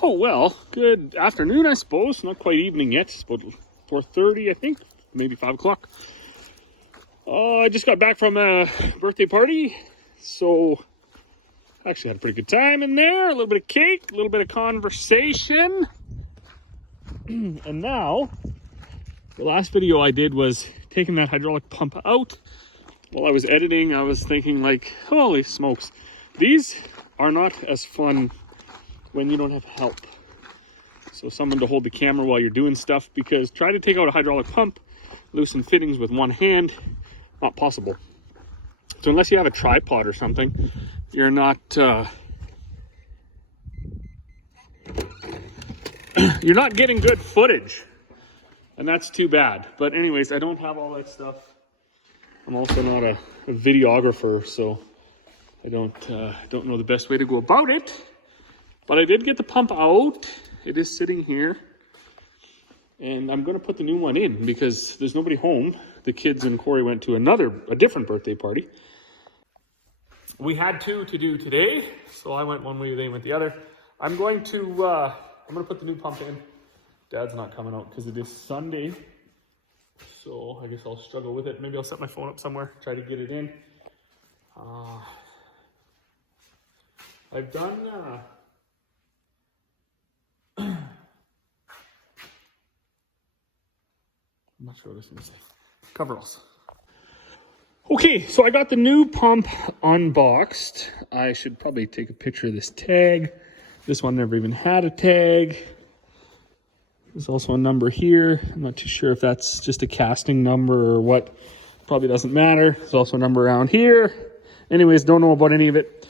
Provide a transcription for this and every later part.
Oh, well, good afternoon, I suppose. Not quite evening yet. It's about 4:30, I think, maybe 5 o'clock. I just got back from a birthday party, so actually had a pretty good time in there. A little bit of cake, a little bit of conversation. And now, the last video I did was taking that hydraulic pump out. While I was editing, I was thinking like, holy smokes, these are not as fun when you don't have help. So someone to hold the camera while you're doing stuff, because try to take out a hydraulic pump, loosen fittings with one hand, not possible. So unless you have a tripod or something, you're not you're not getting good footage, and that's too bad. But anyways, I don't have all that stuff. I'm also not a videographer, so I don't know the best way to go about it. But I did get the pump out. It is sitting here. And I'm going to put the new one in because there's nobody home. The kids and Corey went to a different birthday party. We had two to do today. So I went one way, they went the other. I'm going to put the new pump in. Dad's not coming out because it is Sunday. So I guess I'll struggle with it. Maybe I'll set my phone up somewhere, try to get it in. I've done... I'm not sure what I was going to say. Coveralls. Okay, so I got the new pump unboxed. I should probably take a picture of this tag. This one never even had a tag. There's also a number here. I'm not too sure if that's just a casting number or what. Probably doesn't matter. There's also a number around here. Anyways, don't know about any of it.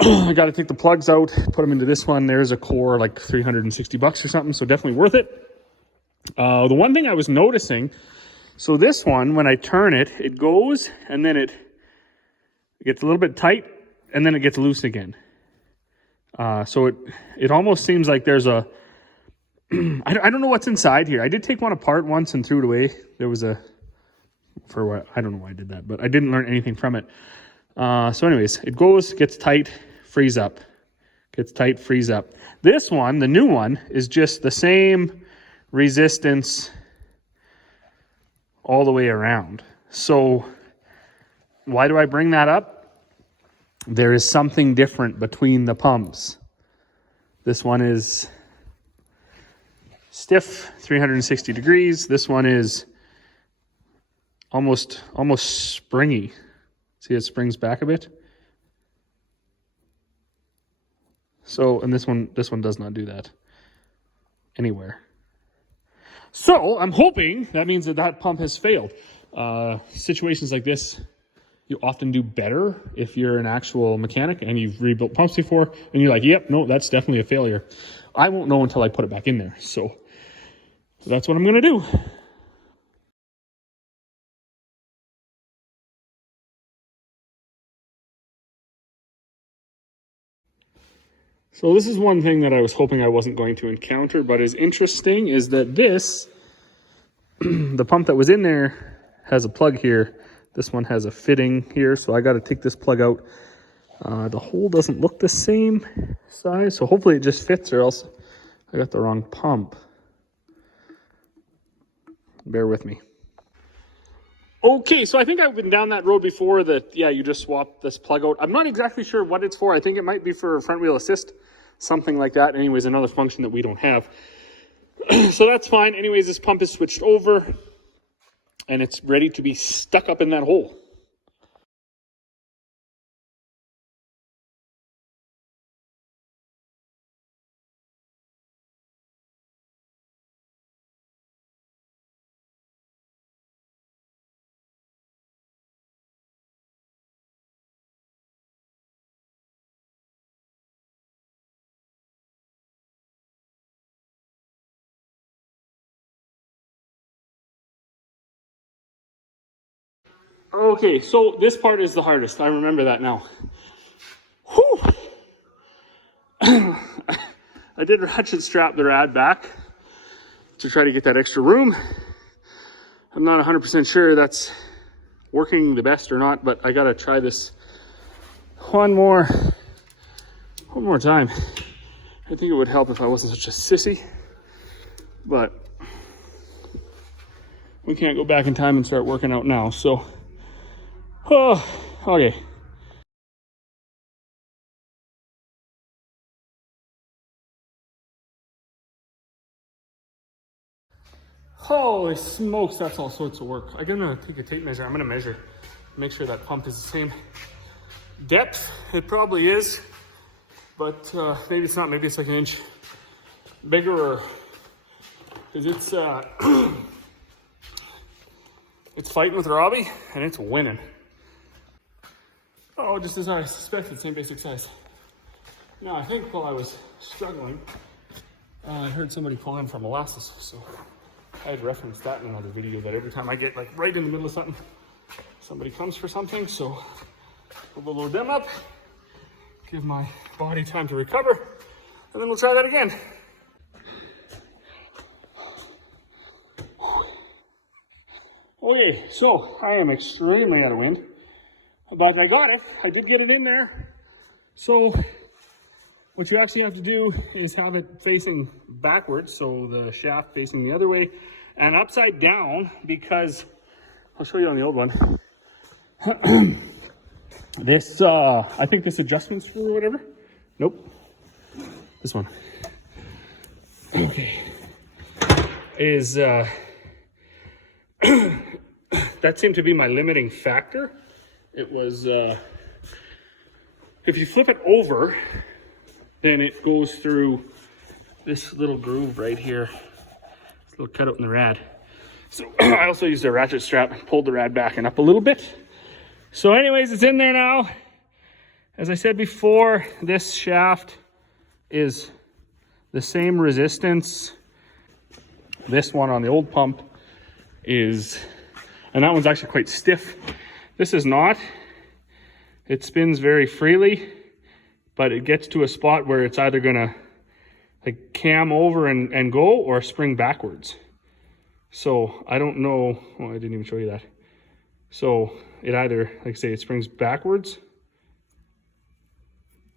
I got to take the plugs out, put them into this one. There's a core, like $360 or something, so definitely worth it. The one thing I was noticing, so this one, when I turn it, it goes and then it gets a little bit tight and then it gets loose again. So it almost seems like there's a, I don't know what's inside here. I did take one apart once and threw it away. There was I don't know why I did that, but I didn't learn anything from it. So anyways, it goes, gets tight, frees up. Gets tight, frees up. This one, the new one, is just the same resistance all the way around. So why do I bring that up? There is something different between the pumps. This one is stiff, 360 degrees. This one is almost springy. See, it springs back a bit. So, and this one does not do that anywhere. So I'm hoping that means that pump has failed. Situations like this, you often do better if you're an actual mechanic and you've rebuilt pumps before and you're like, yep, no, that's definitely a failure. I won't know until I put it back in there. So that's what I'm going to do. So this is one thing that I was hoping I wasn't going to encounter, but is interesting, is that this, the pump that was in there has a plug here. This one has a fitting here, so I got to take this plug out. The hole doesn't look the same size, so hopefully it just fits, or else I got the wrong pump. Bear with me. Okay, so I think I've been down that road before that, yeah, you just swap this plug out. I'm not exactly sure what it's for. I think it might be for front wheel assist, something like that. Anyways, another function that we don't have. So that's fine. Anyways, this pump is switched over and it's ready to be stuck up in that hole. Okay, so this part is the hardest. I remember that now. Whew. I did ratchet strap the rad back to try to get that extra room. I'm not 100% sure that's working the best or not, but I gotta try this one more time. I think it would help if I wasn't such a sissy, but we can't go back in time and start working out now, so, oh, okay. Holy smokes, that's all sorts of work. I'm gonna take a tape measure. I'm gonna measure, make sure that pump is the same depth. It probably is, but maybe it's not. Maybe it's like an inch bigger, because it's it's fighting with Robbie and it's winning. Oh, just as I suspected, same basic size. Now I think while I was struggling, I heard somebody pull in from molasses, so I had referenced that in another video, that every time I get like right in the middle of something, somebody comes for something, so we'll load them up, give my body time to recover, and then we'll try that again. Okay, so I am extremely out of wind, but I got it. I did get it in there. So what you actually have to do is have it facing backwards, so the shaft facing the other way, and upside down, because I'll show you on the old one. This, I think this adjustment screw or whatever. Nope. This one. Okay. Is, that seemed to be my limiting factor. It was, if you flip it over, then it goes through this little groove right here. This little cutout in the rad. So I also used a ratchet strap and pulled the rad back and up a little bit. So anyways, it's in there now. As I said before, this shaft is the same resistance. This one on the old pump is, and that one's actually quite stiff. This is not. It spins very freely, but it gets to a spot where it's either gonna like cam over and go, or spring backwards. So I don't know, oh, I didn't even show you that. So it either, like I say, it springs backwards,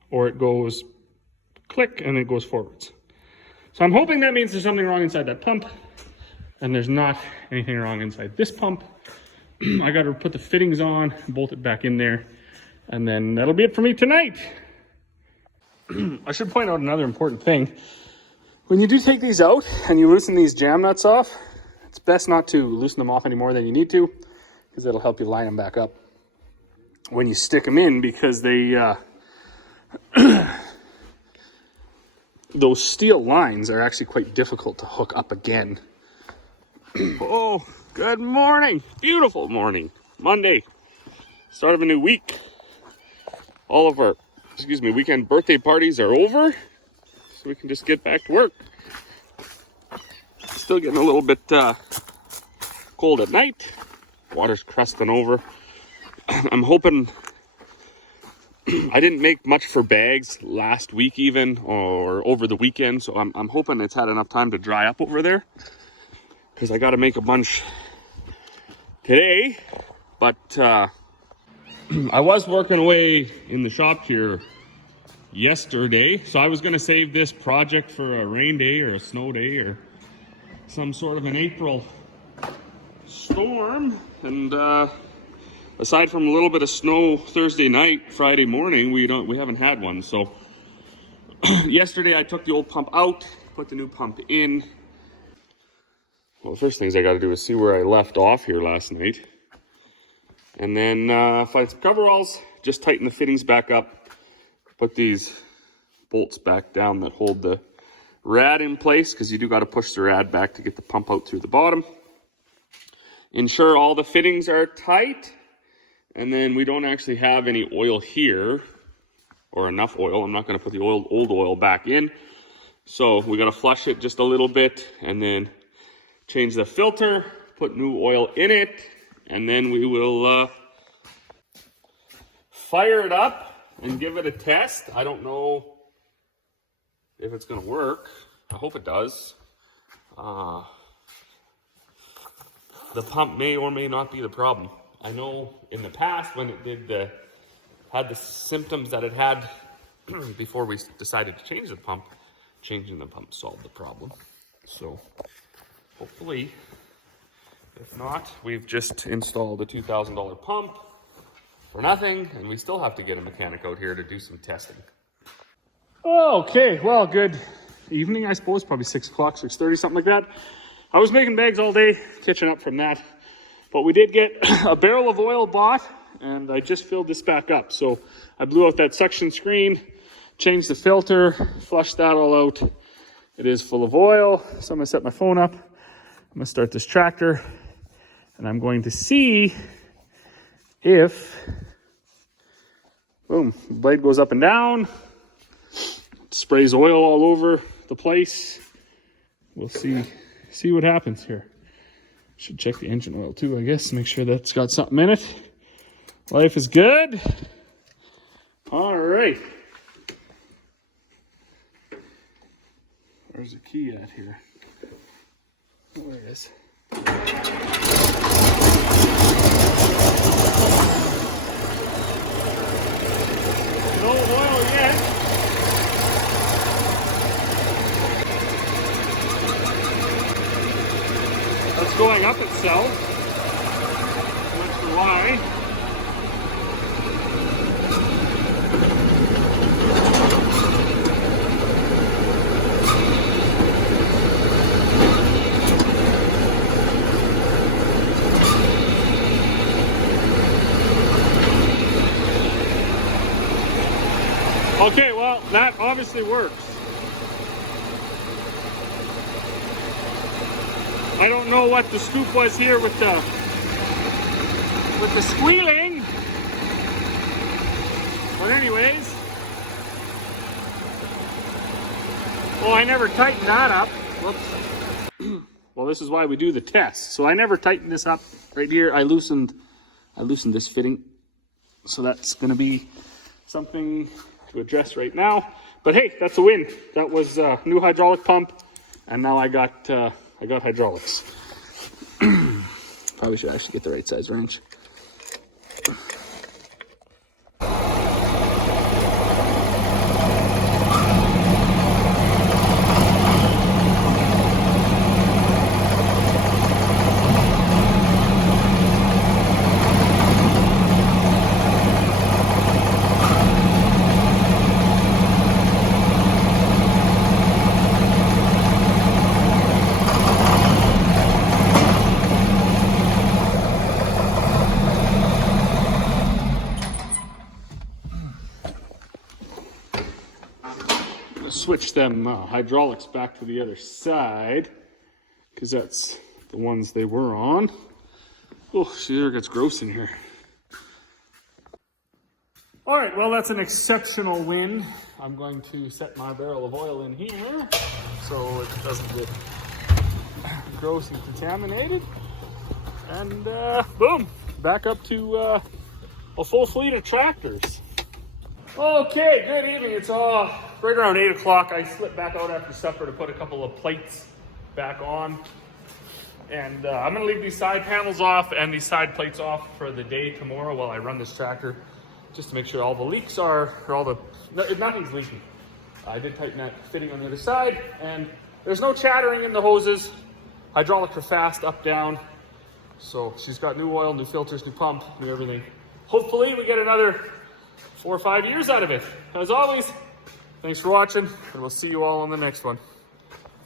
or it goes click and it goes forwards. So I'm hoping that means there's something wrong inside that pump, and there's not anything wrong inside this pump. I gotta put the fittings on, bolt it back in there, and then that'll be it for me tonight. I should point out another important thing. When you do take these out and you loosen these jam nuts off, it's best not to loosen them off any more than you need to, because that'll help you line them back up when you stick them in, because they those steel lines are actually quite difficult to hook up again. Oh, good morning. Beautiful morning. Monday. Start of a new week. All of our, weekend birthday parties are over, so we can just get back to work. Still getting a little bit cold at night. Water's crusting over. I'm hoping, I didn't make much for bags last week even, or over the weekend, so I'm hoping it's had enough time to dry up over there, because I got to make a bunch today. But I was working away in the shop here yesterday, so I was going to save this project for a rain day or a snow day or some sort of an April storm. And aside from a little bit of snow Thursday night, Friday morning, we haven't had one. So yesterday I took the old pump out, put the new pump in. Well, the first things I got to do is see where I left off here last night. And then find some coveralls, just tighten the fittings back up, put these bolts back down that hold the rad in place, because you do got to push the rad back to get the pump out through the bottom. Ensure all the fittings are tight, and then we don't actually have any oil here, or enough oil. I'm not going to put the old oil back in, so we got to flush it just a little bit, and then change the filter, put new oil in it, and then we will fire it up and give it a test. I don't know if it's going to work. I hope it does. The pump may or may not be the problem. I know in the past when it had the symptoms that it had before we decided to change the pump, changing the pump solved the problem. So hopefully, if not, we've just installed a $2,000 pump for nothing, and we still have to get a mechanic out here to do some testing. Okay, well, good evening, I suppose, probably 6 o'clock, 6:30, something like that. I was making bags all day, catching up from that. But we did get a barrel of oil bought, and I just filled this back up. So I blew out that suction screen, changed the filter, flushed that all out. It is full of oil. So I'm gonna set my phone up. I'm gonna start this tractor, and I'm going to see if, boom, the blade goes up and down, sprays oil all over the place. We'll see what happens here. Should check the engine oil too, I guess, make sure that's got something in it. Life is good. All right. Where's the key at here? Oh, there it is. No oil yet. That's going up itself. That's the why. Okay, well, that obviously works. I don't know what the scoop was here with the squealing. But anyways. Well, I never tightened that up. Whoops. Well, this is why we do the test. So I never tightened this up right here. I loosened this fitting. So that's gonna be something to address right now. But hey, that's a win. That was a new hydraulic pump, and now I got hydraulics. Probably should actually get the right size wrench. Switch them hydraulics back to the other side, because that's the ones they were on. Oh, sure, it gets gross in here. All right, well, that's an exceptional win. I'm going to set my barrel of oil in here so it doesn't get gross and contaminated. And boom, back up to a full fleet of tractors. Okay, good evening. It's right around 8 o'clock. I slipped back out after supper to put a couple of plates back on. And I'm gonna leave these side panels off and these side plates off for the day tomorrow while I run this tractor, just to make sure all the leaks are, nothing's leaking. I did tighten that fitting on the other side, and there's no chattering in the hoses. Hydraulics are fast, up, down. So she's got new oil, new filters, new pump, new everything. Hopefully we get another 4 or 5 years out of it. As always, thanks for watching, and we'll see you all on the next one.